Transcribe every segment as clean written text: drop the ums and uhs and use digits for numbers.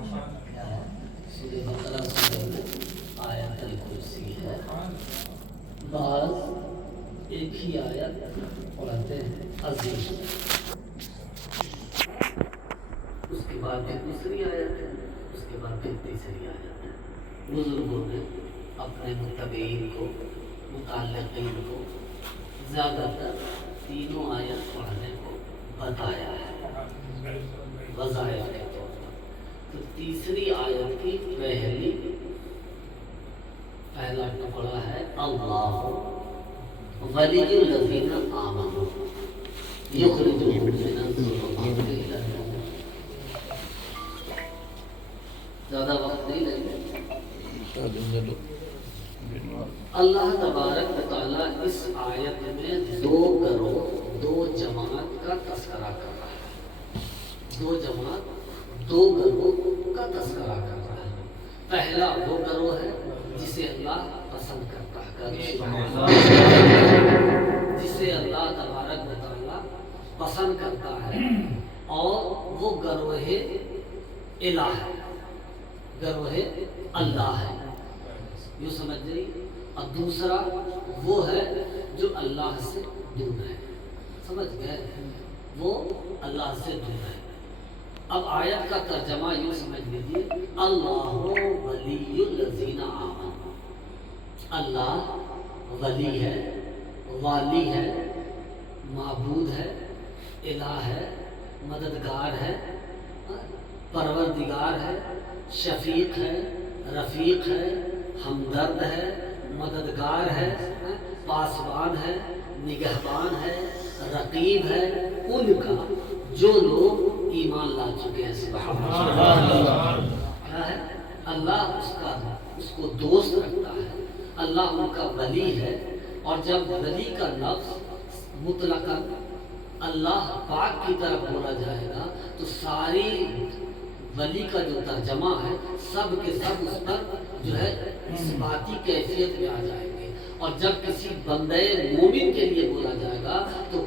کیا ہے؟ سورہ بقرہ سورہ میں آیت الکرسی ہے. بعض ایک ہی آیت پڑھتے ہیں عظیم، اس کے بعد پھر دوسری آیت ہے، اس کے بعد پھر تیسری آیت ہے. بزرگوں نے اپنے متبعین کو، متعلقین کو زیادہ تر تینوں آیت پڑھنے کو بتایا ہے وظائف کے طور پر. تو تیسری آیت کی پہلا ٹکڑا ہے اللہ ولی الذین آمنوا یخرجہم من الظلمات الی النور. زیادہ وقت نہیں لگے. اللہ تبارک و تعالیٰ اس آیت میں دو گروہ، دو جماعت کا تذکرہ کر رہا ہے. دو جماعت، دو گروہ کا تذکرہ کر رہا ہے. پہلا وہ گروہ ہے جسے اللہ پسند کرتا ہے، جسے اللہ تبارک و تعالیٰ پسند کرتا ہے، اور وہ گروہ الہ ہے، گروہ اللہ ہے. یوں سمجھ گئی. اب دوسرا وہ ہے جو اللہ سے دور ہے. سمجھ گئے؟ وہ اللہ سے دور ہے. اب آیت کا ترجمہ یوں سمجھ لیجیے، اللہ ولی الذین آمنوا. اللہ ولی ہے، والی ہے، معبود ہے، الہ ہے، مددگار ہے، پروردگار ہے، شفیق ہے، رفیق ہے، ہمدرد ہے، مددگار ہے، پاسبان ہے، نگہبان ہے، رقیب ہے ان کا جو لوگ ایمان لا چکے ہیں. سبحان اللہ. کیا ہے؟ اللہ اس کو دوست رکھتا ہے. اللہ ان کا ولی ہے. اور جب ولی کا لفظ مطلقاً اللہ پاک کی طرف بولا جائے گا تو ساری ولی کا جو ترجمہ ہے سب کے سب اس پر جو ہے اس باتی کیفیت میں آ جائیں گے. اور جب کسی بندے مومن کے لیے بولا جائے گا تو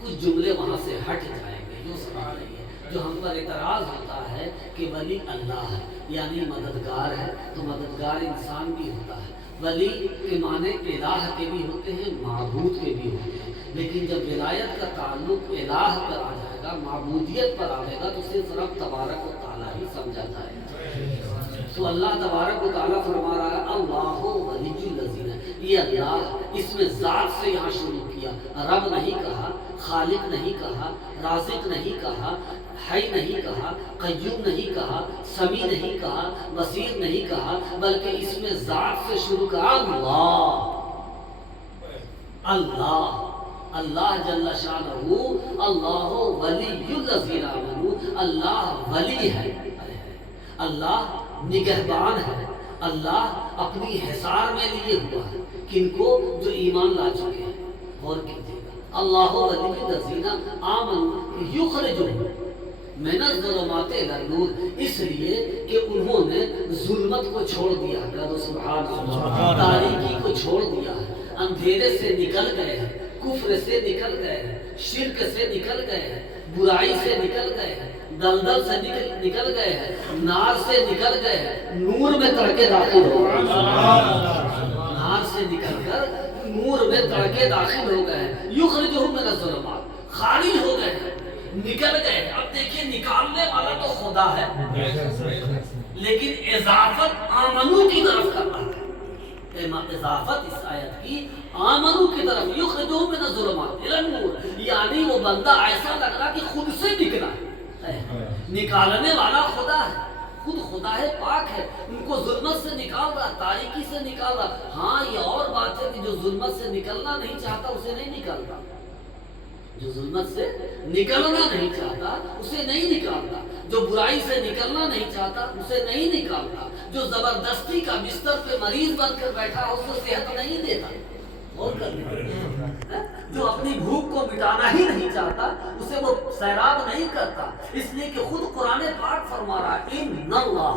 کچھ جملے وہاں سے ہٹ جائیں گے. جو سمجھ رہی ہے، جو ہم پر اعتراض ہوتا ہے کہ ولی اللہ ہے یعنی مددگار ہے، تو مددگار انسان بھی ہوتا ہے. ولی کے معنی الہ کے بھی ہوتے ہیں، معبود کے بھی ہوتے ہیں. لیکن جب ولایت کا تعلق الہ پر آ جائے گا، معبودیت پر آئے گا، تو صرف رب تبارک و تعالیٰ ہی سمجھا جائے گا. تو اللہ تبارک و تعالیٰ فرما رہا ہے اللہ ولی الذین. یہ اللہ، اس میں ذات سے یہاں شروع کیا. رب نہیں کہا، خالق نہیں کہا، رازق نہیں کہا، حی نہیں کہا، قیوم نہیں کہا، سمیع نہیں کہا، بصیر نہیں کہا، بلکہ اس میں ذات سے شروع کہا. اللہ اللہ جل شانہ، اللہ ولی الذین آمنوا. اللہ ولی ہے، اللہ نگہبان ہے، اللہ اپنی حصار میں لیے ہوا ہے کن کو؟ جو ایمان لا چکے ہیں. غور کیجیے گا، اللہ ولی الذین آمنوا یخرجہم من الظلمات الی النور. اس لیے کہ انہوں نے ظلمت کو چھوڑ دیا ہے، سبحان اللہ، تاریکی کو چھوڑ دیا ہے، اندھیرے سے نکل گئے ہیں، کفر سے نکل گئے ہیں، شرک سے نکل گئے ہیں، برائی سے نکل گئے ہیں، دلدل سے نکل گئے ہیں، نار سے نکل گئے ہیں، نور میں تڑکے داخل ہو گئے. نار سے نکل کر نور میں تڑکے داخل ہو گئے ہیں. یخرجہم من الظلمات، خارج ہو گئے ہیں، نکل گئے. اب دیکھیے، نکالنے والا تو خدا ہے، لیکن اضافت آمنو کی طرف کر رہا ہے. اضافت اس آیت کی آمنو کی طرف، یخرجہم من الظلمات الی النور، یعنی وہ بندہ ایسا لگ رہا کہ خود سے نکلا ہے. نکالنے والا خدا ہے، خود خدا ہے، پاک ہے. ان کو ظلمت سے نکال رہا، تاریکی سے نکال رہا. ہاں یہ اور بات ہے کہ جو ظلمت سے نکلنا نہیں چاہتا اسے نہیں نکالتا. جو ظلمت سے نکلنا نہیں چاہتا اسے نہیں نکالتا. جو برائی سے نکلنا نہیں چاہتا اسے نہیں نکالتا. جو زبردستی کا بستر پہ مریض بن کر بیٹھا اس کو صحت نہیں دیتا. اور جو اپنی بھوک کو مٹانا ہی نہیں چاہتا اسے وہ سیراب نہیں کرتا. اس لیے کہ خود قرآن پاک فرما رہا ہے ان اللہ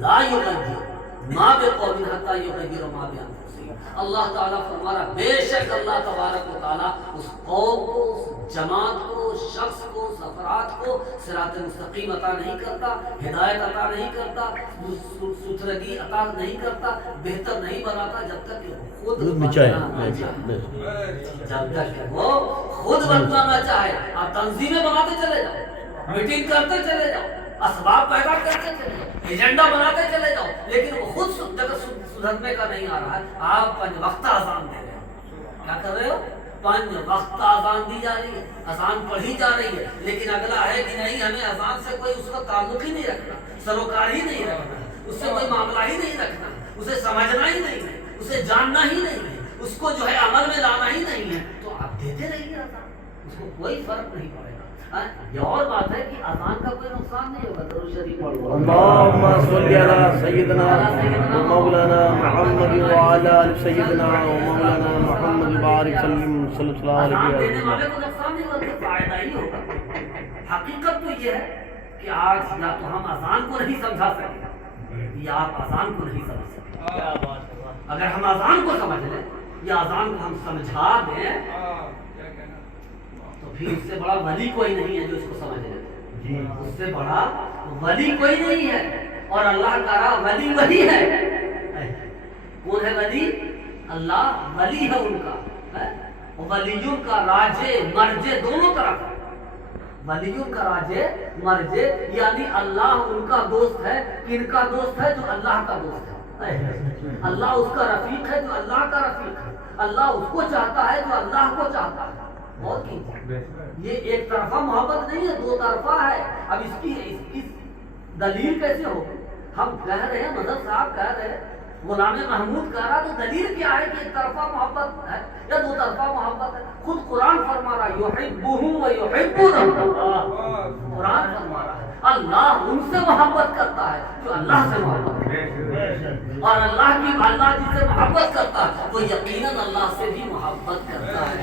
لا یغیر ما بقوم حتی یغیروا ما بانفسہم. اللہ تعالیٰ فرما رہا بے شک اللہ تبارک و تعالیٰ اس قوم کو، اس جماعت کو، اس شخص کو، اس افراد کو صراط مستقیم عطا نہیں کرتا، ہدایت عطا نہیں کرتا، ستھرگی عطا نہیں کرتا، بہتر نہیں بناتا جب تک کہ خود بننا نہ چاہے. جب تک کہ وہ خود بننا نہ چاہے. آپ تنظیمیں بناتے چلے جاؤ، میٹنگ کرتے چلے جاؤ، اسباب پیدا کرتے چلے جاؤ، ایجنڈا بناتے چلے جاؤ، لیکن وہ خود جگہ سدھرنے کا نہیں آ رہا ہے. آپ 5 وقت اذان دے رہے ہو. کیا کر رہے ہو؟ 5 وقت اذان دی جا رہی ہے، اذان پڑھی جا رہی ہے، لیکن اگلا ہے کہ نہیں ہمیں اذان سے کوئی اس کا تعلق ہی نہیں رکھنا، سروکار ہی نہیں رکھنا، اس سے کوئی معاملہ ہی نہیں رکھنا، اسے سمجھنا ہی نہیں ہے، اسے جاننا ہی نہیں ہے، اس کو جو ہے عمل میں لانا ہی نہیں ہے. تو آپ دیتے رہیے اذان، اس کو کوئی فرق نہیں پڑے گا. یہ اور بات ہے کہ اذان کا کوئی نقصان نہیں ہوگا. درود شریف پڑھو. اللهم صل على سيدنا ومولانا محمد وعلى ال سيدنا ومولانا محمد بارك وسلم صلی اللہ علیہ اذان دینے وسلم. والے کو نقصان نہیں ہوگا، فائدہ ہی ہوگا. حقیقت تو یہ ہے کہ آج یا تو ہم اذان کو نہیں سمجھا سکتے یا آپ اذان کو نہیں سمجھ سکتے. اگر ہم اذان کو سمجھ لیں یا اذان کو ہم سمجھا دیں تو پھر اس سے بڑا ولی کوئی نہیں ہے جو اس کو سمجھ لے. اس سے بڑا ولی کوئی نہیں ہے. اور اللہ کا راہ ولی وہی ہے. کون ہے ولی؟ اللہ ولی ہے ان کا. ولیوں کا راجے مرجے دونوں طرف ہے. ولیوں کا راجے مرجے یعنی اللہ ان کا دوست ہے. کن کا دوست ہے؟ جو اللہ کا دوست ہے. اللہ اس کا رفیق ہے جو اللہ کا رفیق ہے. اللہ اس کو چاہتا ہے جو اللہ کو چاہتا ہے. اور یہ ایک طرفہ محبت نہیں ہے، 2 طرفہ ہے. اب اس کی دلیل کیسے ہوگی؟ ہم کہہ رہے ہیں، مدد صاحب کہہ رہے ہیں، غلام محمود کہہ رہا، تو دلیل کیا ہے کہ ایک طرفہ محبت ہے یا 2 طرفہ محبت ہے؟ خود قرآن فرما رہا یحبہم و یحبونہ. قرآن فرما رہا ہے اللہ ان سے محبت کرتا ہے جو اللہ سے محبت کرتا ہے، اور اللہ جس سے محبت کرتا ہے وہ یقیناً اللہ سے بھی محبت کرتا ہے.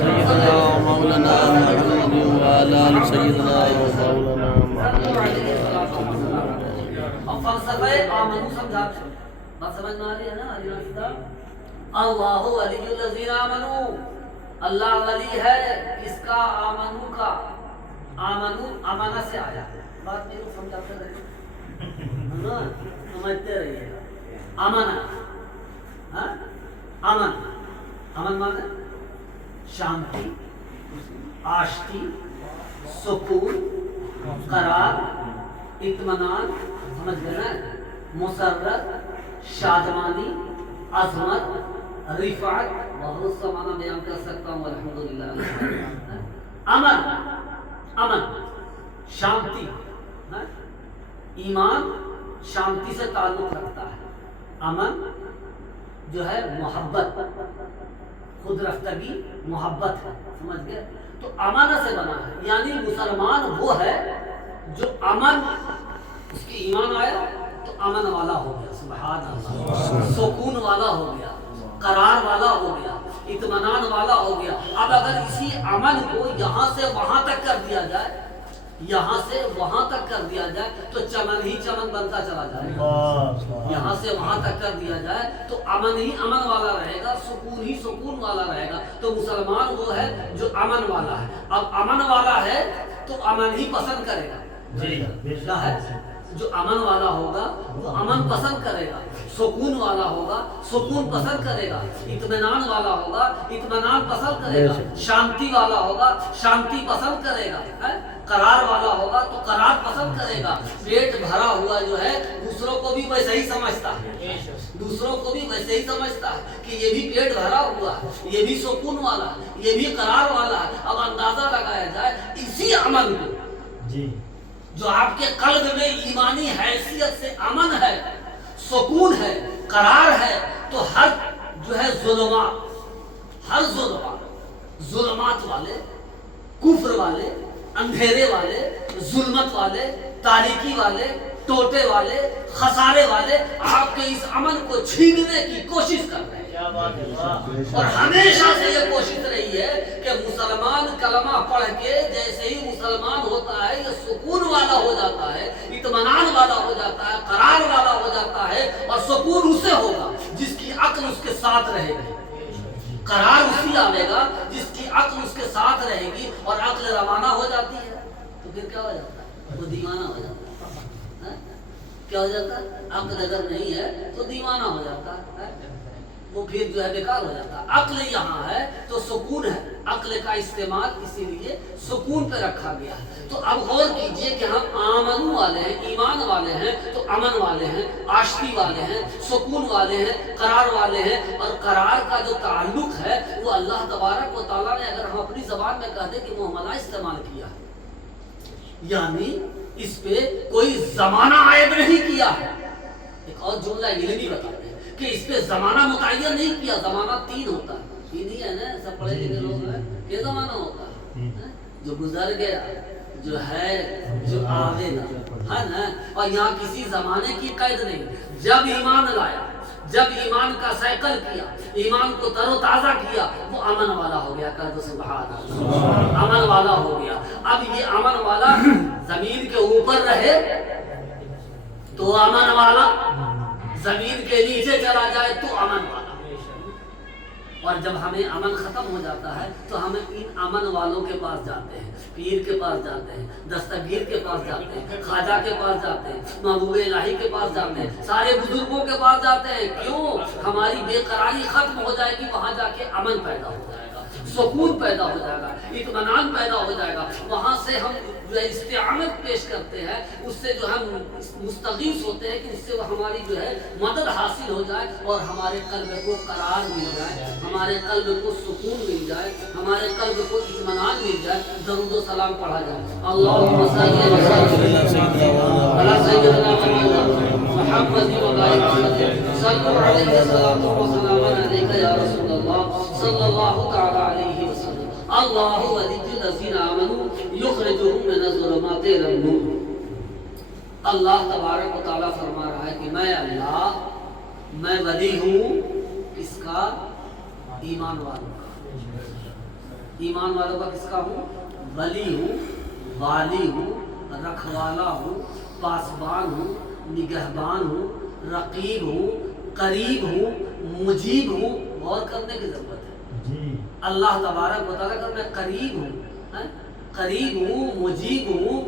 سيدنا ومولانا محمد وعلى ال سيدنا ومولانا محمد. اب فلسفہ آمنو سمجھاتے ہیں. بات سمجھ میں آ رہی ہے نا؟ علی راشدہ اللہ ولی الذین آمنو. اللہ ولی ہے کس کا؟ آمنو کا. آمنو امانہ سے آیا. بات میرے سمجھاتے رہے نا، سمجھتے رہیے. امانہ، امن. امن مانے شانتی، آشتی، سکون، قرار، اطمینان. سمجھ گئے نا؟ مسرت، شادمانی، عظمت، رفعت. بہت سا معنی بیان کر سکتا ہوں الحمدللہ. امن، امن شانتی. ایمان شانتی سے تعلق رکھتا ہے. امن جو ہے محبت، خود رفتگی محبت ہے. سمجھ گئے؟ تو امانہ سے بنا ہے. یعنی مسلمان وہ ہے جو امن، اس کی ایمان آیا تو امن والا ہو گیا. سبحان اللہ. سکون والا ہو گیا، قرار والا ہو گیا، اطمینان والا ہو گیا. اب اگر اسی امن کو یہاں سے وہاں تک کر دیا جائے، یہاں سے وہاں تک کر دیا جائے تو چمن ہی چمن بنتا چلا جائے گا. یہاں سے وہاں تک کر دیا جائے تو امن ہی امن والا رہے گا، سکون ہی سکون والا رہے گا. تو مسلمان وہ ہے جو امن والا ہے. اب امن والا ہے تو امن ہی پسند کرے گا. کیا ہے؟ جو امن والا ہوگا وہ امن پسند کرے گا. سکون والا ہوگا سکون پسند کرے گا. اطمینان والا ہوگا اطمینان پسند کرے گا. شانتی والا ہوگا شانتی پسند کرے گا. قرار والا ہوگا تو قرار پسند کرے گا. پیٹ بھرا ہوا جو ہے دوسروں کو بھی ویسے ہی سمجھتا ہے، دوسروں کو بھی ویسے ہی سمجھتا ہے کہ یہ بھی پیٹ بھرا ہوا ہے، یہ بھی سکون والا ہے، یہ بھی قرار والا ہے. اب اندازہ لگایا جائے اسی امن کو جو آپ کے قلب میں ایمانی حیثیت سے امن ہے، سکون ہے، قرار ہے، تو ہر جو ہے ظلمات، ہر ظلمات والے، کفر والے، اندھیرے والے، ظلمت والے، تاریکی والے، ٹوٹے والے، خسارے والے آپ کے اس امن کو چھیننے کی کوشش کر رہے ہیں. اور ہمیشہ سے یہ کوشش رہی ہے کہ مسلمان کلمہ پڑھ کے جیسے ہی مسلمان ہوتا ہے یہ سکون والا ہو جاتا ہے، اطمینان والا ہو جاتا سکون اسے ہوگا جس کی عقل اس کے ساتھ رہے گی، قرار اسی آئے گا جس کی عقل اس کے ساتھ رہے گی، اور عقل روانہ ہو جاتی ہے تو پھر کیا ہو جاتا ہے؟ وہ دیوانہ ہو جاتا ہے۔ کیا ہو جاتا ہے؟ عقل اگر نہیں ہے تو دیوانہ ہو جاتا ہے، وہ پھر جو ہے بیکار ہو جاتا ہے۔ عقل یہاں ہے تو سکون ہے، عقل کا استعمال اسی لیے سکون پہ رکھا گیا ہے۔ تو اب غور کیجئے کہ ہم آمن والے ہیں، ایمان والے ہیں تو امن والے ہیں، آشتی والے ہیں، سکون والے ہیں، قرار والے ہیں، اور قرار کا جو تعلق ہے وہ اللہ تبارک و تعالیٰ نے اگر ہم اپنی زبان میں کہہ دیں کہ محمدہ استعمال کیا ہے، یعنی اس پہ کوئی زمانہ عائد نہیں کیا ہے۔ ایک اور جملہ علمی بتاتے ہیں کہ اس پہ زمانہ متعین نہیں کیا، زمانہ 3 ہوتا ہے، 3 ہی ہے نا، سب پڑھے لکھے لوگ ہیں، کہ زمانہ ہوتا ہے جو گزر گیا، جو ہے، جو آگے نہ ہے نا، اور یہاں کسی زمانے کی قید نہیں۔ جب ایمان لایا، جب ایمان کا سائیکل کیا، ایمان کو تر و تازہ کیا، وہ امن والا ہو گیا، کہہ دو سبحان اللہ، امن والا ہو گیا۔ اب یہ امن والا زمین کے اوپر رہے تو امن والا، زمین کے نیچے چلا جائے تو امن والا۔ اور جب ہمیں امن ختم ہو جاتا ہے تو ہم ان امن والوں کے پاس جاتے ہیں، پیر کے پاس جاتے ہیں، دستگیر کے پاس جاتے ہیں، خواجہ کے پاس جاتے ہیں، محبوب الہی کے پاس جاتے ہیں، سارے بزرگوں کے پاس جاتے ہیں۔ کیوں؟ ہماری بے قراری ختم ہو جائے گی، وہاں جا کے امن پیدا ہو جائے گا، سکون پیدا ہو جائے گا، اطمینان پیدا ہو جائے گا۔ وہاں سے ہم جو ہے استعانت پیش کرتے ہیں، اس سے جو ہم مستغیث ہوتے ہیں کہ اس سے وہ ہماری جو ہے مدد حاصل ہو جائے اور ہمارے قلب کو قرار مل جائے، ہمارے قلب کو سکون مل جائے، ہمارے قلب کو اطمینان مل جائے۔ درود و سلام پڑھا جائے، اللہم صلی علی سیدنا محمد و بارک صلو علیہ الصلوۃ والسلام علیک یا رسول اللہ صلی اللہ تعالی علیہ وسلم۔ اللہ ولی الذین آمنوا یخرجهم من الظلمات الی النور۔ اللہ تبارک و تعالیٰ فرما رہا ہے کہ میں اللہ، میں ولی ہوں کس کا؟ ایمان والوں کا۔ ایمان والوں کا کس کا ہوں؟ ولی ہوں، والی ہوں، رکھوالا ہوں، پاسبان ہوں، نگہبان ہوں، رقیب ہوں، قریب ہوں، مجیب ہوں۔ غور کرنے کی ضرورت ہے۔ اللہ تبارک و تعالیٰ کہ میں قریب ہوں، قریب ہوں، مجیب ہوں،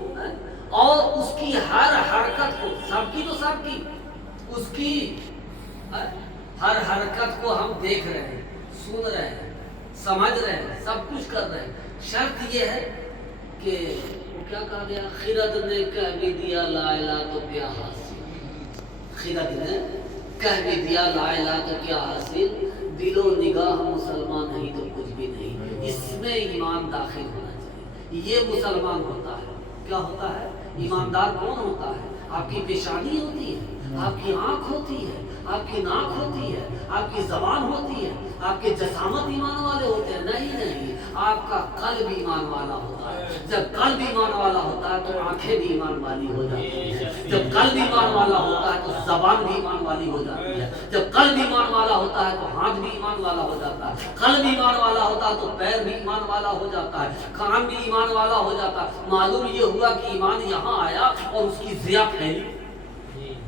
اور اس کی ہر حرکت کو، سب کی تو سب کی، اس کی ہر حرکت کو ہم دیکھ رہے ہیں، سن رہے ہیں، سمجھ رہے ہیں، سب کچھ کر رہے ہیں۔ شرط یہ ہے کہ وہ کیا کہا گیا؟ خرد نے کہہ بھی دیا لا الہ تو کیا حاصل، خرد نے کہہ بھی دیا لا الہ تو کیا حاصل، دل و نگاہ مسلمان نہیں تو کچھ بھی نہیں۔ اس میں ایمان داخل ہونا چاہیے، یہ مسلمان ہوتا ہے۔ کیا ہوتا ہے؟ ایماندار کون ہوتا ہے؟ آپ کی پیشانی ہوتی ہے، آپ کی آنکھ ہوتی ہے، آپ کی ناک ہوتی ہے، آپ کی زبان ہوتی ہے، آپ کے جسامت ایمان والے ہوتے ہیں؟ نہیں، آپ کا قلب ایمان والا ہوتا ہے۔ جب قلب ایمان والا ہوتا ہے تو آنکھیں بھی ایمان والی ہو جاتی ہیں، جب قلب ایمان والا ہوتا ہے تو زبان بھی ایمان والی ہو جاتی ہے، جب قلب ایمان والا ہوتا ہے تو ہاتھ بھی ایمان والا ہو جاتا ہے، قلب ایمان والا ہوتا ہے تو پیر بھی ایمان والا ہو جاتا ہے، کان بھی ایمان والا ہو جاتا ہے۔ معلوم یہ ہوا کہ ایمان یہاں آیا اور اس کی ضیا پھیلی،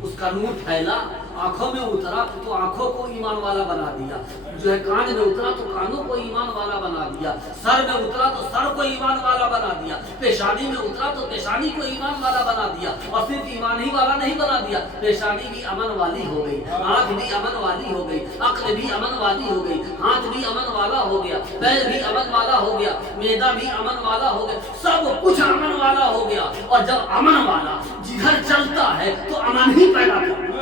اس کا نور پھیلا، آنکھوں میں اترا تو آنکھوں کو ایمان والا بنا دیا، جو ہے کان میں اترا تو کانوں کو ایمان والا بنا دیا، سر میں اترا تو سر کو ایمان والا بنا دیا، پیشانی میں اترا تو پیشانی کو ایمان والا بنا دیا، اور صرف ایمان ہی والا نہیں بنا دیا، پیشانی بھی امن والی ہو گئی، آنکھ بھی امن والی ہو گئی، عقل بھی امن والی ہو گئی، ہاتھ بھی امن والا ہو گیا، پیر بھی امن والا ہو گیا، معدہ بھی امن والا ہو گیا، سب کچھ امن والا ہو گیا۔ اور جب امن والا جدھر چلتا ہے تو امن ہی پیدا کرتا ہے،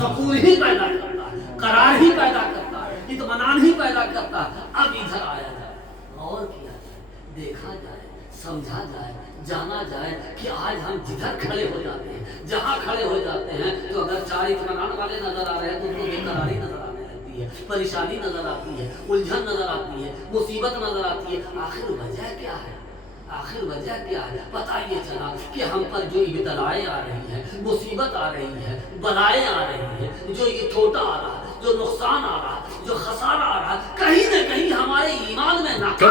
سکون ہی پیدا کرتا ہے، قرار ہی پیدا کرتا ہے، اطمینان ہی پیدا کرتا ہے۔ اب ادھر آیا جائے، غور کیا جائے، دیکھا جائے، سمجھا جائے، جانا جائے کہ آج ہم جدھر کھڑے ہو جاتے ہیں، جہاں کھڑے ہو جاتے ہیں تو اگر 4 اطمینان والے نظر آ رہے ہیں تو ان کو بے قراری نظر آنے لگتی ہے، پریشانی نظر آتی ہے، الجھن نظر آتی ہے، مصیبت نظر آتی ہے۔ آخر وجہ کیا ہے؟ آخر وجہ کیا ہے؟ پتہ یہ چلا کہ ہم پر جو ابتلائیں آ رہی ہیں، مصیبت آ رہی ہے، بلائیں آ رہی ہیں، جو یہ ٹھوٹا آ رہا ہے، جو نقصان آ رہا ہے، جو خسارہ آ رہا ہے، کہیں نہ کہیں ہمارے ایمان میں ناقص ہے،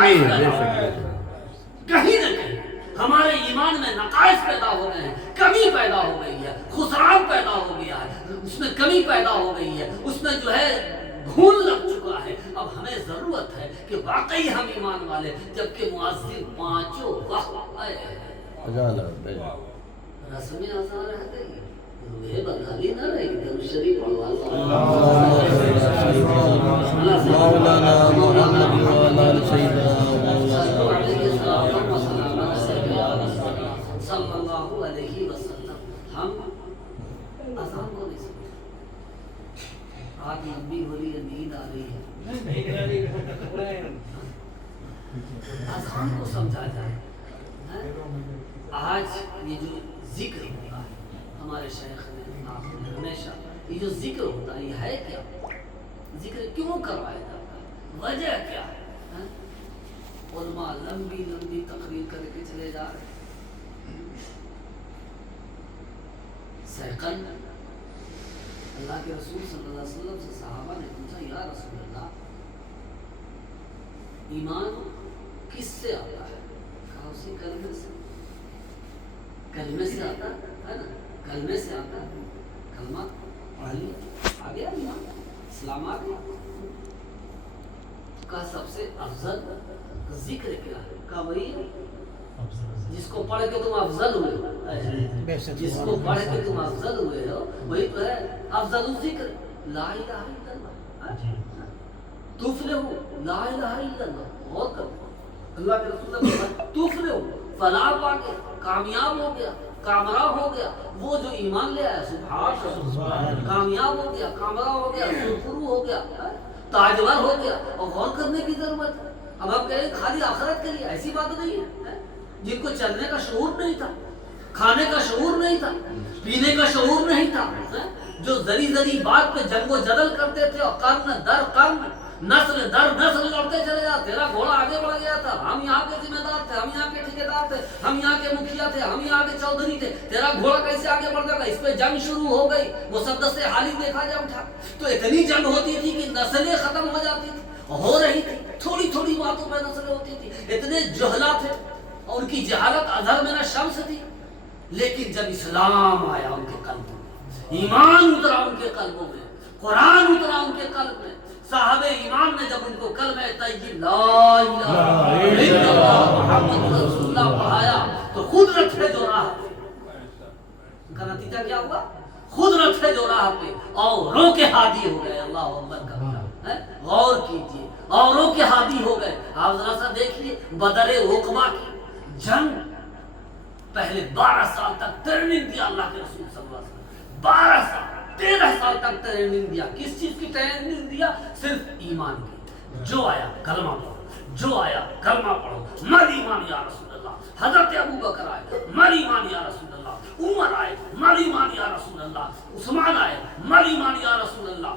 کہیں نہ کہیں ہمارے ایمان میں نقائص پیدا ہو رہے ہیں، کمی پیدا ہو گئی ہے، خسران پیدا ہو گیا ہے، اس میں کمی پیدا ہو گئی ہے، اس میں جو ہے گھول لگ چکا ہے۔ اب ہمیں ضرورت ہے کہ واقعی ہم ایمان والے، جبکہ مؤذن پانچوں وقت آئے رسم اذان رہ گئی، یہ بدلی نہ رہی، درود شریف مولانا محمد وعلى آل سيدنا صلی اللہ علیہ وسلم۔ ہم اذان کو نہیں سمجھتے، رات لمبی ہو رہی ہے، نیند آ رہی ہے، اذان کو سمجھا جائے۔ آج یہ جو ذکر ہوتا ہے ہمارے شیخ نے آپ نے ہمیشہ یہ جو ذکر ہوتا ہے، یہ ہے کیا؟ ذکر کیوں کروایا جاتا ہے؟ وجہ کیا ہے؟ علماء لمبی لمبی تقریر کر کے چلے جا رہے ہیں۔ سیقن اللہ کے رسول صلی اللہ علیہ وسلم سے صحابہ نے پوچھا، یا رسول اللہ، ایمان کس سے آتا ہے؟ کہا اسی کلمے سے، کلمے سے آتا ہے نا، کلمے سے آتا ہے، کلمہ پڑھ لیا آ گیا ایمان، اسلام آ گیا۔ کا سب سے افضل ذکر کیا ہے؟ کا وہی جس کو پڑھ کے تم افضل ہوئے، جس کو پڑھ کے تم افضل ہوئے ہو، وہی تو ہے افضل الذکر، لا الہ الا اللہ، تفلحوا لا الہ الا اللہ۔ اور اللہ کے رسول نے فرمایا تفلحوا، فلاح پا گیا، کامیاب ہو گیا، کامیاب ہو گیا وہ جو ایمان لے آیا، سبحان اللہ، کامیاب ہو گیا، کامیاب ہو گیا، سرخرو ہو گیا، تاجور ہو گیا۔ اور غور کرنے کی ضرورت ہے۔ اب ہم کہیں خالی آخرت کے لیے، ایسی بات نہیں ہے۔ جن کو چلنے کا شعور نہیں تھا، کھانے کا شعور نہیں تھا، پینے کا شعور نہیں تھا، جو ذری ذری بات پہ جنگ و جدل کرتے تھے اور قرن در قرن، نسل در نسل لڑتے چلے جاتے، تیرا گھوڑا آگے بڑھ گیا تھا، ہم یہاں کے ذمہ دار تھے، ہم یہاں کے ٹھیکیدار تھے، ہم یہاں کے مکھیا تھے، ہم یہاں کے چودھری تھے، تیرا گھوڑا کیسے آگے بڑھ گیا؟ اس پہ جنگ شروع ہو گئی، مسدس سے حالی دیکھا جا اٹھا، تو اتنی جنگ ہوتی تھی کہ نسلیں ختم ہو جاتی تھی، ہو رہی تھی، تھوڑی تھوڑی باتوں پہ نسلیں ہوتی تھی، اتنے جہلا تھے، اور ان کی جہالت اظہر میں نہ شمس تھی۔ لیکن جب اسلام آیا ان کے قلبوں میں، ایمان اترا ان کے قلبوں میں، قرآن اترا ان کے قلب میں، صاحب ایمان نے جب ان کو کلمہ طیب لا الہ الا اللہ محمد رسول اللہ پڑھایا تو خود رکھے جو راہ پہ، ان کا نتیجہ کیا ہوا؟ خود رکھے جو راہ پہ اوروں کے ہادی ہو گئے۔ اللہ اکبر کا غور کیجئے، اوروں کے ہادی ہو گئے۔ آپ ذرا سا دیکھیے بدر عقبہ کی جنگ، پہلے 12 سال تک ٹریننگ دیا اللہ کے رسول صلی اللہ علیہ وسلم، 12 سال 13 سال تک ٹریننگ دیا۔ کس چیز کی ٹریننگ دیا؟ صرف ایمان کی۔ جو آیا کلمہ پڑھو، جو آیا کلمہ پڑھو، مر ایمان یا رسول اللہ۔ حضرت ابو بکر آئے، مر ایمان یا رسول اللہ۔ عمر آئے، مر ایمان یا رسول اللہ۔ عثمان آئے، مر ایمان یا رسول اللہ۔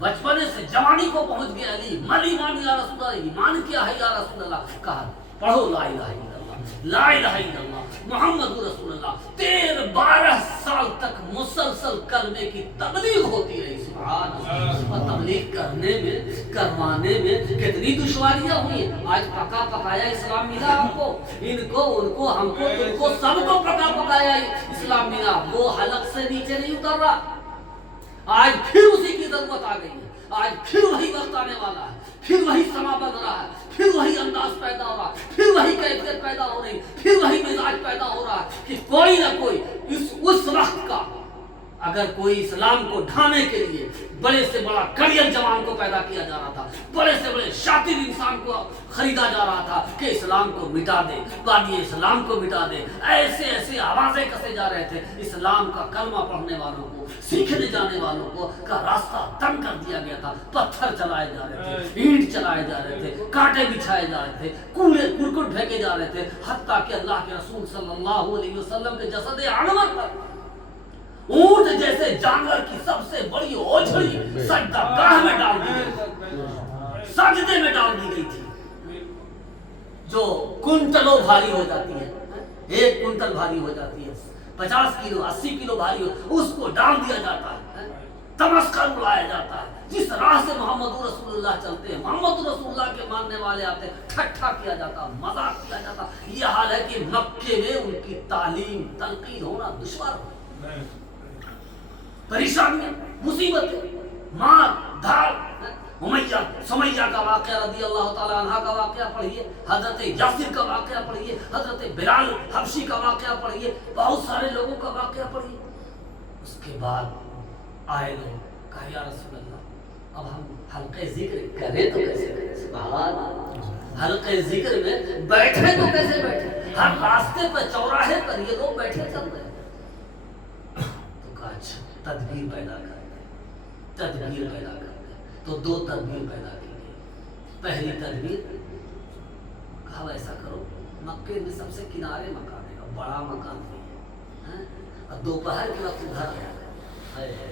بچپنے سے جوانی کو پہنچ گیا علی، مر ایمان یا رسول اللہ۔ ایمان کیا ہے یا رسول اللہ؟ کہا پڑھو لا الہ الا اللہ، لا الہ الا اللہ محمد رسول اللہ۔ 12 سال تک مسلسل کلمے کی تبلیغ ہوتی رہی، سبحان اللہ۔ اور تبلیغ کرنے میں، کروانے میں کتنی دشواریاں ہوئی ہیں۔ آج پکا پکایا اسلام ملا آپ کو، ان کو، ان کو، ہم کو، تم کو، سب کو پکا پکایا اسلام ملا، وہ حلق سے نیچے نہیں اتر رہا۔ آج پھر اسی کی ضرورت آ گئی ہے، آج پھر وہی وقت آنے والا ہے، پھر وہی سما بن رہا ہے، پھر وہی انداز پیدا ہو رہا ہے، پھر وہی کیفیت پیدا ہو رہی، پھر وہی مزاج پیدا ہو رہا ہے کہ کوئی نہ کوئی اس وقت کا، اگر کوئی اسلام کو ڈھانے کے لیے بڑے سے بڑا کریئر جوان کو پیدا کیا جا رہا تھا، بڑے سے بڑے شاطر انسان کو خریدا جا رہا تھا کہ اسلام کو مٹا دے، بانی اسلام کو مٹا دے، ایسے ایسے آوازیں کسے جا رہے تھے، اسلام کا کلمہ پڑھنے والوں کو، سیکھنے جانے والوں کو کا راستہ تنگ کر دیا گیا تھا، پتھر چلائے جا رہے تھے، اینٹ چلائے جا رہے تھے، کانٹے بچھائے جا رہے تھے، کوڑے کرکٹ پھینکے جا رہے تھے، حتیٰ کہ اللہ کے رسول صلی اللہ علیہ وسلم کے جسد انور پر اونٹ جیسے جانور کی سب سے بڑی اوجھڑی سجدہ گاہ میں ڈال دی گئی، سجدے میں ڈال دی گئی تھی، جو کنٹلوں بھاری ہو جاتی ہے، 1 کنٹل بھاری ہو جاتی ہے، 50 کلو 80 کلو بھاری ہو، اس کو ڈال دیا جاتا ہے، تمسخر اڑایا جاتا ہے. جس راہ سے محمد رسول اللہ چلتے ہیں, محمد رسول اللہ کے ماننے والے آتے ہیں, ٹھٹھا کیا جاتا, مذاق کیا جاتا. یہ حال ہے کہ مکے میں ان کی تعلیم تنقید ہونا دشوار ہو, پریشانیاں, مصیبتیں, مار دھاڑ. سمیہ کا واقعہ رضی اللہ تعالیٰ عنہ کا واقعہ پڑھیے, حضرت یاسر کا واقعہ پڑھیے, حضرت بلال حبشی کا واقعہ پڑھیے, بہت سارے لوگوں کا واقعہ پڑھیے. اس کے بعد آئے لوگ, کہا یا رسول اللہ اب ہم حلقے ذکر کریں تو کیسے کریں؟ سبحان اللہ, حلقے ذکر میں بیٹھے تو کیسے بیٹھے؟ ہر راستے پر چوراہے پر یہ لوگ بیٹھے چل رہے ہیں. تو کہا اچھا تدبیر پیدا کرتے, تدبیر پیدا کرتے. تو دو تدبیر پیدا کی گئی. پہلی تدبیر, کہا ایسا کرو مکے میں سب سے کنارے مکان ہے, بڑا مکان ہے, اور دوپہر کے وقت ادھر ہے,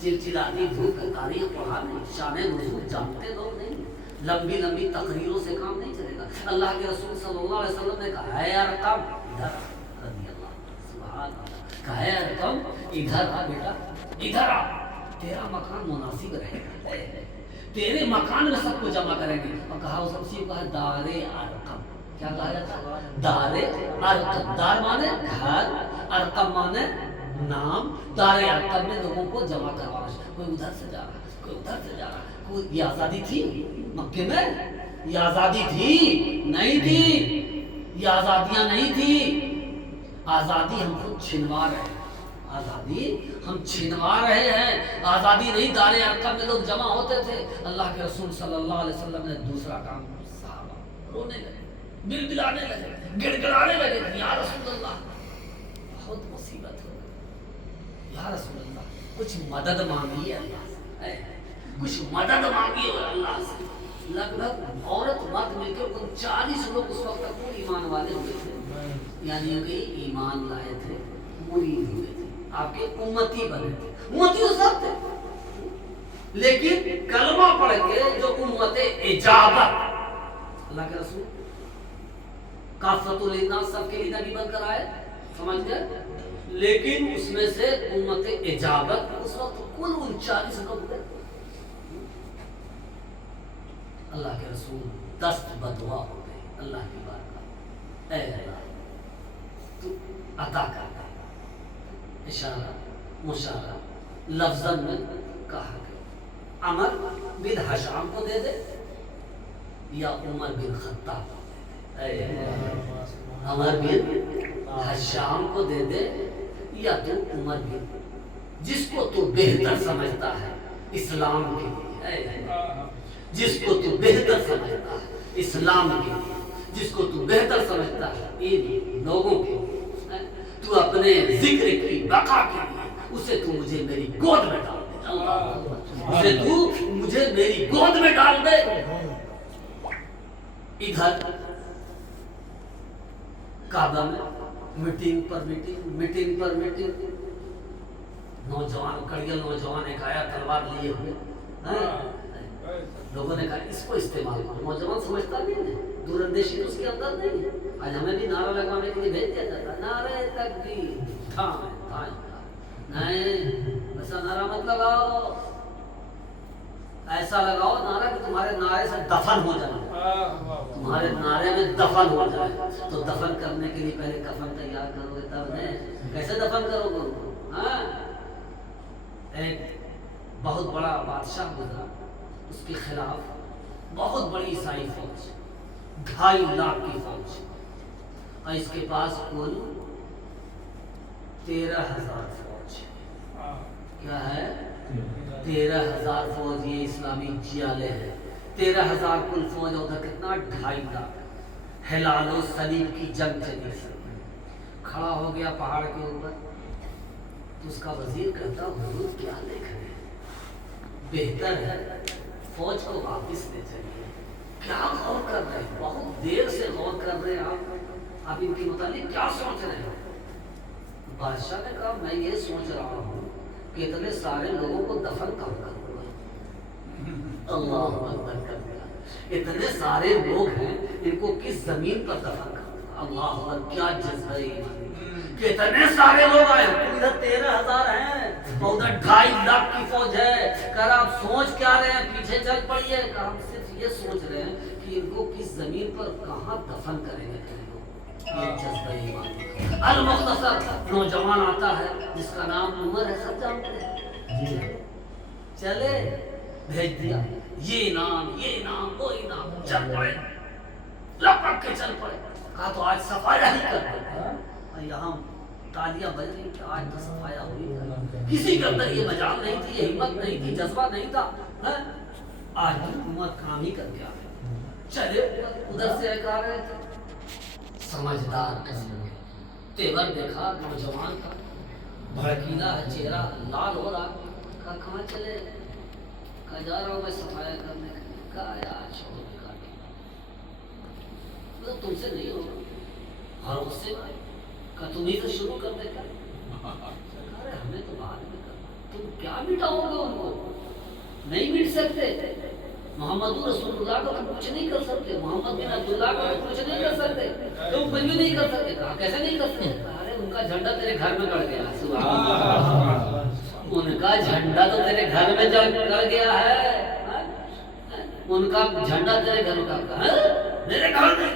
چرچراتی دھوپ, تاریخ پڑھا نہیں, شان نزول جانتے لوگ نہیں, لمبی لمبی تقریروں سے کام نہیں چلے گا. اللہ کے رسول صلی اللہ علیہ وسلم نے کہا ہے ارقم ادھر, رضی اللہ سبحان اللہ, کہا ہے ارقم ادھر آ بیٹا, ادھر آ, تیرا مکان مناسب رہے گا, تیرے مکان میں سب کو جمع کریں گے. اور کہا اس اسی کو کہا دار ارقم. کیا کہا جاتا ہے؟ دار ارقم. دار مانے گھر, ارقم مانے نام. دار ارقم میں لوگوں کو جمع کروانا. کوئی ادھر سے جا رہا, کوئی ادھر سے جا رہا. کوئی, یہ آزادی تھی مکے میں؟ یہ آزادی تھی؟ نہیں تھی. یہ آزادیاں نہیں تھی. آزادی ہم خود چھنوا رہے ہیں, آزادی ہم چھنوا رہے ہیں. آزادی نہیں. دار ارقم میں لوگ جمع ہوتے تھے. اللہ کے رسول صلی اللہ علیہ وسلم نے دوسرا کام, صحابہ رونے لگے, بلبلانے لگے, گڑ گڑانے لگے, یا رسول اللہ بہت مصیبت ہو گئی, یا رسول اللہ کچھ مدد مانگیے اللہ سے, کچھ مدد مانگیے اللہ سے. لگ بھگ عورت مرد مل کے 39 لوگ اس وقت تک ایمان والے ہوئے تھے, یعنی کہ ایمان لائے تھے, مرید ہوئے تھے, آپ کے امتی بنے تھے. امتی تو سب تھے, لیکن کلمہ پڑھ کے جو امت اجابت, اللہ کے رسول کافۃ للناس, سب کے لیے نبی بن کر آئے, سمجھ گئے, لیکن اس میں سے امت اجابت اس وقت کل 39 لوگ تھے. اللہ کے رسول دست بدعا ہو گئے اللہ کی بارگاہ, اے اللہ تو عطا کرتا. اشارہ مشارہ لفظاً میں کہا گیا, عمر بن حشام کو دے دے یا عمر بن خطاب کو دے دے. عمر بن حشام کو دے دے یا تو عمر بن, جس کو تو بہتر سمجھتا ہے اسلام کے لیے, جس کو تو بہتر سمجھتا ہے اسلام کے لیے, جس کو تو بہتر سمجھتا ہے ان لوگوں کے لیے, تو اپنے ذکر کی بقا کے لیے اسے تو مجھے میری گود میں ڈال دے, اسے تو مجھے میری گود میں ڈال دے. ادھر کعبہ میں میٹنگ پر میٹنگ, میٹنگ پر میٹنگ, نوجوان کڑیل نوجوان ایک آیا تلوار لیے ہوئے, لوگوں نے کہا اس کو استعمال کرو. نوجوان سمجھتا نہیں ہے, دور اندیشی تو اس کے اندر نہیں ہے. آج ہمیں بھی نعرہ لگوانے کے لیے بھیج دیا جاتا ہے, نعرے تکبیر تھام ہے, نہیں ایسا نعرہ مت لگاؤ, ایسا لگاؤ نعرہ کہ تمہارے نعرے سے دفن ہو جائے, تمہارے نعرے میں دفن ہو جائے. تو دفن کرنے کے لیے پہلے کفن تیار کرو گے تب نے, کیسے دفن کرو گے؟ ایک بہت بڑا بادشاہ گزرا, اس کے خلاف بہت بڑی عیسائی فوج, 2.5 لاکھ کی فوج, اور اس کے پاس کل 13,000 فوج. کیا ہے؟ 13,000 فوج. یہ اسلامی جیالے ہیں. 13,000 کل فوج, ادھر کتنا 2.5 لاکھ. ہلال و صلیب کی جنگ چلی, کھڑا ہو گیا پہاڑ کے اوپر. تو اس کا وزیر کہتا حضور کیا دیکھ رہے ہیں, بہتر ہے فوج کو واپس لے چلیے. کیا غور کر رہے ہیں, بہت دیر سے غور کر رہے ہیں آپ ان کے متعلق کیا سوچ رہے ہیں؟ بادشاہ نے کہا میں یہ سوچ رہا ہوں کہ اتنے سارے لوگوں کو دفن کب کروں گا. اللہ اکبر کر دیا, اتنے سارے لوگ ہیں ان کو کس زمین پر دفن کروں گا. اللہ اکبر, کیا جذبہ ایمان, کہ اتنے سارے لوگ آئے, ادھر 13,000 ہیں, ادھر 2.5 لاکھ کی فوج ہے. کہا آپ سوچ کیا رہے ہیں, پیچھے چل پڑیے. کہا ہم صرف یہ سوچ رہے ہیں کہ ان کو کس زمین پر کہاں دفن کریں گے. یہ جذبہ ایمان. المختصر نوجوان آتا ہے جس کا نام عمر ہے, سب جانتے ہیں. چلے بھیج دیا, یہ انعام وہ انعام, چل پڑے لپک کے چل پڑے. کہا تو آج صفایا ہی کر. یہاں تالیاں بج رہی کہ آج تو صفایا ہوئی. کسی کے اندر یہ مجال نہیں تھی, یہ ہمت نہیں تھی, جذبہ نہیں تھا. آج حکومت کام ہی کر کے آ گئی. چلے ادھر سے ایک آ رہے تھے سمجھدار قسم کے, تیور دیکھا نوجوان کا, بھڑکیلا ہے چہرہ, لال ہو رہا. کہا کہاں چلے؟ کہا جا رہا ہوں میں صفایا کرنے. کہا یار چھوڑو بیکار کی بات, تم سے نہیں ہوگا. اور غصے میں کہا تم ہی تو شروع کر دے. ارے ہمیں تو بعد میں کرنا, تم کیا مٹاؤ گے ان کو؟ نہیں مٹ سکتے. محمد رسول اللہ کا تم کچھ نہیں کر سکتے, محمد بن عبداللہ کا تم کچھ نہیں کر سکتے, تم کچھ بھی نہیں کر سکتے. کہا کیسے نہیں کر سکتے؟ ارے ان کا جھنڈا تیرے گھر میں گڑ گیا. سبحان اللہ, ان کا جھنڈا تو تیرے گھر میں گڑ گیا ہے. ان کا جھنڈا تیرے گھر میں میرے گھر میں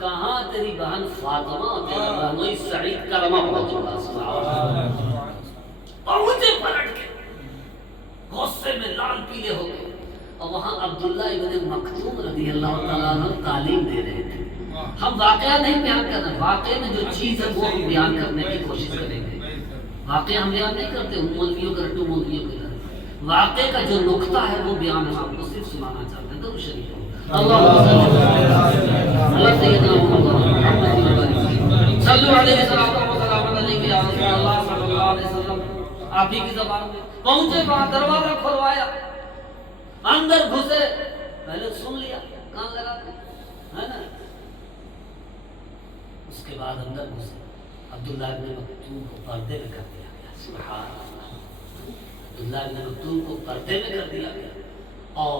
کہاں؟ تیری بہن فاطمہ, تیرا بہنوئی سعید کا رما پہنچ چکا. پہنچے پلٹ کے غصے میں لال پیلے ہو گئے. اور وہاں عبداللہ ابن مکتوم رضی اللہ تعالیٰ عنہ تعلیم دے رہے تھے. ہم واقعہ نہیں بیان کر رہے, واقعے میں جو چیز ہے وہ ہم بیان کرنے کی کوشش کریں گے. واقعہ ہم بیان نہیں کرتے مولویوں کا رٹو مولویوں کے طرح. واقعے کا جو نقطہ ہے وہ بیان ہم آپ کو صرف سنانا چاہتے ہیں. درود شریف اللہم صلی علیہ وسلم. آپ ہی کی زبان میں پہنچے, وہاں دروازہ کھلوایا, اندر گھسے, پہلے سن لیا کان لگا کے, ہے نا. اس کے بعد اندر گھسے, عبداللہ ابن مکتوم کو پردے میں کر دیا گیا. سبحان اللہ, عبداللہ ابن مکتوم کو پردے میں کر دیا گیا. اور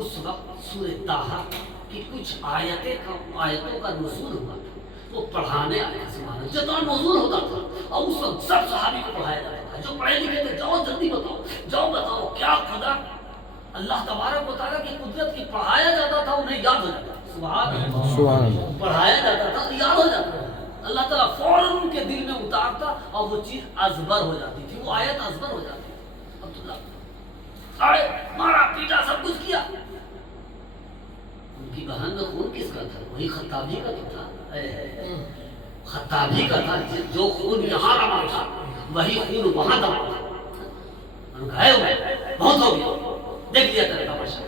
اس وقت سورہ طٰہٰ کی کچھ آیتوں کا نزول ہوا تھا, وہ پڑھانے آیا. سبحان اللہ, جتنا نزول ہوتا تھا اور اس وقت سب صحابی کو پڑھایا جاتا تھا. جو پڑھے لکھے تھے, جاؤ جلدی بتاؤ, جاؤ بتاؤ کیا خدا اللہ تبارک و تعالیٰ کی قدرت کی پڑھایا جاتا تھا, انہیں یاد ہو جاتا. سبحان اللہ, پڑھایا جاتا تھا یاد ہو جاتا. اللہ تعالیٰ فوراً ان کے دل میں اتارتا اور وہ چیز ازبر ہو جاتی تھی, وہ آیت ازبر ہو جاتی تھی. عبداللہ آئے, مارا پیٹا, سب کچھ کیا. ان کی بہن میں خون کس کا تھا؟ وہی خطابی کا تو تھا. خطابی کا تھا, جو خون یہاں روا تھا وہی خون وہاں دبا تھا. بہت ہو گیا, دیکھ لیا کرے تماشا,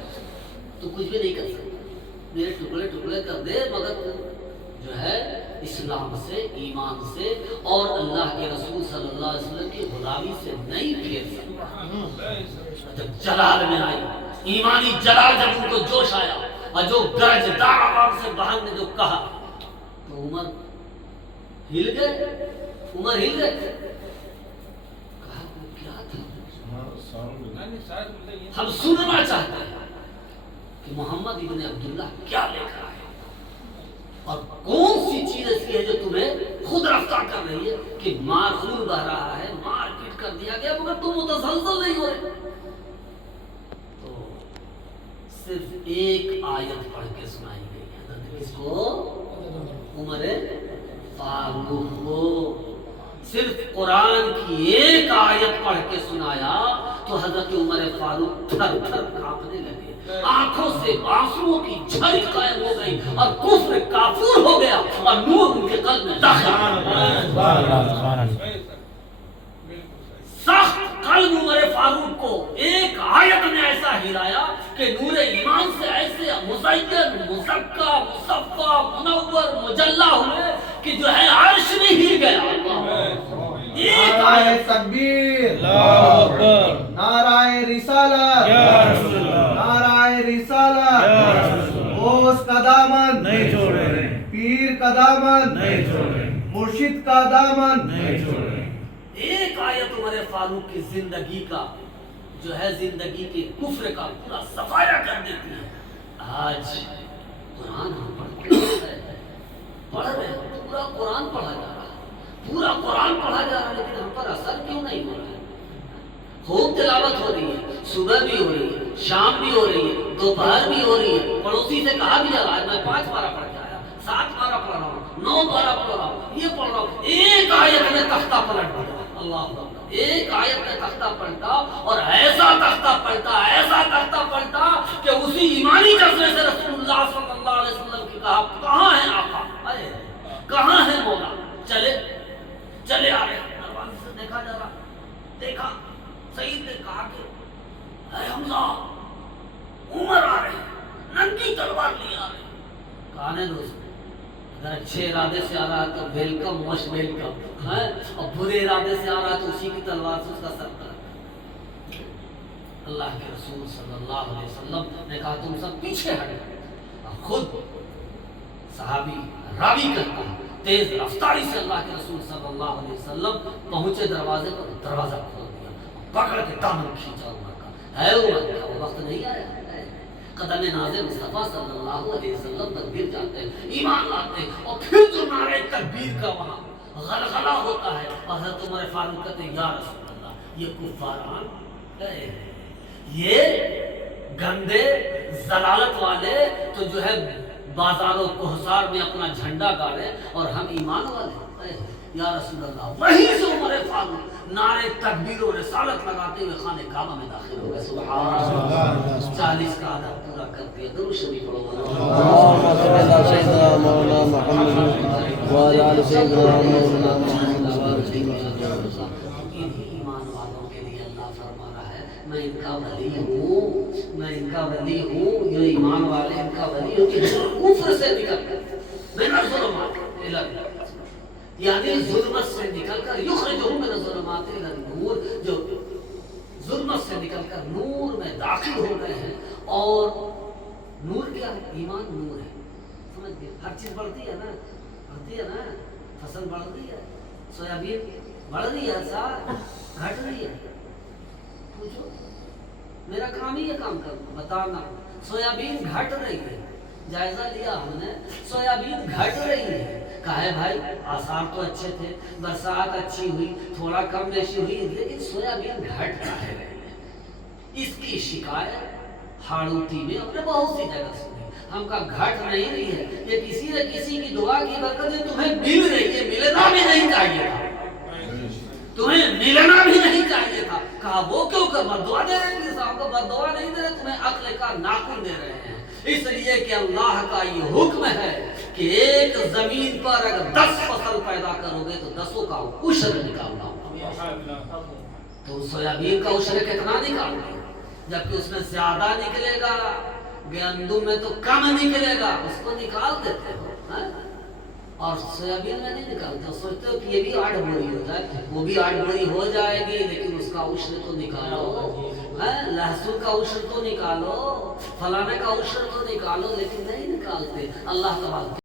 تو کچھ بھی نہیں کر سکتا. میرے ٹکڑے ٹکڑے کر دے, مگر جو ہے اسلام سے, ایمان سے اور اللہ کے رسول صلی اللہ علیہ وسلم کی غلامی سے نہیں پھیر سکتا. جب جلال میں آئی, ایمانی جلال جب ان کو جوش آیا اور جو گرجدار آواز سے بہن نے جو کہا, تو عمر ہل گئے. کہا وہ کیا تھا؟ ہم سننا چاہتے ہیں کہ محمد ابن عبداللہ کیا لے کر آئے اور کون سی چیز ایسی ہے جو تمہیں خود رفتار کر رہی ہے کہ مار خون بہ رہا ہے, مار پیٹ کر دیا گیا, مگر تم متزلزل نہیں ہو رہے. تو صرف ایک آیت پڑھ کے سنائی گئی. حضرت کس کو؟ عمر فاروق کو. صرف قرآن کی ایک آیت پڑھ کے سنایا تو حضرت عمر فاروق تھر تھر کانپنے لگے, آنکھوں سے آنسوؤں کی جھڑ قائم ہو گئی اور کفر کافور ہو گیا اور نور ان کے قلب میں داخل. سخت قلب عمر فاروق کو ایک آیت نے ایسا ہلایا کہ نور ایمان سے ایسے مزین, مزکا, مصفا, منور, مجلہ ہوئے کہ جو ہے عرش بھی ہل گیا. نعرہ تکبیر, نعرہ رسالت, نعرہ رسالت. غوث کا دامن نہیں چھوڑے, پیر کا دامن نہیں چھوڑے, مرشد کا دامن نہیں چھوڑے. ایک آیت عمر فاروق کی زندگی کا جو ہے, زندگی کے کفر کا پورا صفایا کر دیتی ہے. آج قرآن ہم پڑھ رہے ہیں, پورا قرآن پڑھا جا رہا ہے, پورا قرآن پڑھا جا رہا ہے, لیکن ہم پر اثر کیوں نہیں ہو رہا ہے؟ خوب تلاوت ہو رہی ہے، صبح بھی ہو رہی ہے، شام بھی ہو رہی ہے، دوپہر بھی ہو رہی ہے. پڑوسی سے کہا بھی جا رہا ہے میں 5 پارہ پڑھ کے آیا، 7 پارہ پڑھ رہا ہوں، 9 پارہ پڑھ رہا ہوں، یہ پڑھ رہا ہوں. ایک آیت میں تختہ پلٹ دیا. اللہ اکبر. ایک آیت میں تختہ پلٹا، اور ایسا تختہ پلٹا کہ اسی ایمانی جذبے سے رسول اللہ صلی اللہ علیہ وسلم کی کہا کہاں ہے آقا، کہاں ہے مولا. چلے آ رہے ہیں، دروازے سے دیکھا جا رہا، دیکھا سعید نے کہا کہ اے حمزہ عمر آ رہے ہیں، ننگی تلوار لیے آ رہے ہیں. کہا نے دوست اگر اچھے ارادے سے آ رہا ہے تو ویلکم موسٹ ویلکم، اور برے ارادے سے آ رہا ہے تو اسی کی تلوار سے اس کا سر کر. اللہ کے رسول صلی اللہ علیہ وسلم نے کہا تم سب پیچھے ہٹو. خود صحابی راوی کرتا ہے تیز رفتاری سے اللہ کے رسول صلی اللہ علیہ وسلم پہنچے دروازے پر، دروازہ کھول دیا، پکڑ کے دامن کھینچا. عمر کا ہے، عمر کا وہ وقت نہیں آیا. قدم ناز مصطفیٰ صلی اللہ علیہ وسلم تک گر جاتے ہیں، ایمان لاتے ہیں، اور پھر جو نعرہ تکبیر کا وہاں غلغلہ ہوتا ہے، اور حضرت عمر فاروق کہتے ہیں یا رسول اللہ یہ کفاران، یہ گندے ضلالت والے تو جو ہے بازار و کوہسار میں اپنا جھنڈا گاڑے، اور ہم ایمان والے. یا رسول اللہ. وہیں سے عمر فاروق نعرے تکبیر و رسالت لگاتے ہوئے خانہ کعبہ میں داخل ہو گئے. سبحان اللہ. 40 کا آدھا پورا کر دیا. درود شریف پڑھو. اللهم صل على سيدنا مولانا محمد وعلى آل سيدنا مولانا محمد وبارك وسلم. ایمان والوں کے لیے اللہ فرما رہا ہے میں ان کا ولی ہوں، میں ان کا ولی ہوں. جو ایمان والے ان کا ولی ہوں کہ کفر سے نکل کر من الظلمات یعنی ظلمت سے نکل کر یخرجہم من الظلمات الی النور، جو ظلمت سے نکل کر نور میں داخل ہو گئے ہیں. اور نور کیا ہے؟ ایمان نور ہے. سمجھ گئے؟ ہر چیز بڑھتی ہے نا، فصل بڑھ رہی ہے، سویابین بڑھ رہی ہے، سار گھٹ رہی ہے. پوچھو، میرا کام ہی یہ کام کرنا بتانا. سویابین گھٹ رہی ہے، جائزہ لیا ہم نے، سویابین گھٹ رہی ہے. کہا ہے بھائی آثار تو اچھے تھے، برسات اچھی ہوئی، تھوڑا کم بیشی ہوئی، لیکن سویابین گھٹ رہا ہے. اس کی شکایت ہاڑوتی میں اپنے بہت سی جگہ سنی. ہم کا گھٹ نہیں رہی ہے، یہ کسی نہ کسی کی دعا کی برکت سے تمہیں مل رہی ہے. ملنا بھی نہیں چاہیے تھا، تمہیں ملنا بھی نہیں چاہیے تھا. کہا وہ کیوں کر بددعا دے رہے ہیں؟ صاحب کو بددعا نہیں دے رہے، تمہیں عقل کا ناخن دے رہے ہیں. اس لیے کہ اللہ کا یہ حکم ہے کہ ایک زمین پر اگر 10 فصل پیدا کرو گے تو 10 کا عشر نکالنا ہوگا. تو سویابین کا عشر کتنا نکالنا ہے؟ جبکہ اس میں زیادہ نکلے گا، گندم میں تو کم نکلے گا، اس کو نکال دیتے ہو. اور سویابین میں نہیں نکالتے، سوچتے ہو کہ یہ بھی 8 بوری ہو جائے، وہ بھی 8 بوری ہو جائے گی، لیکن اس کا عشر تو نکالو. لہسن کا عشر تو نکالو، فلانے کا عشر تو نکالو، لیکن نہیں نکالتے. اللہ تبارک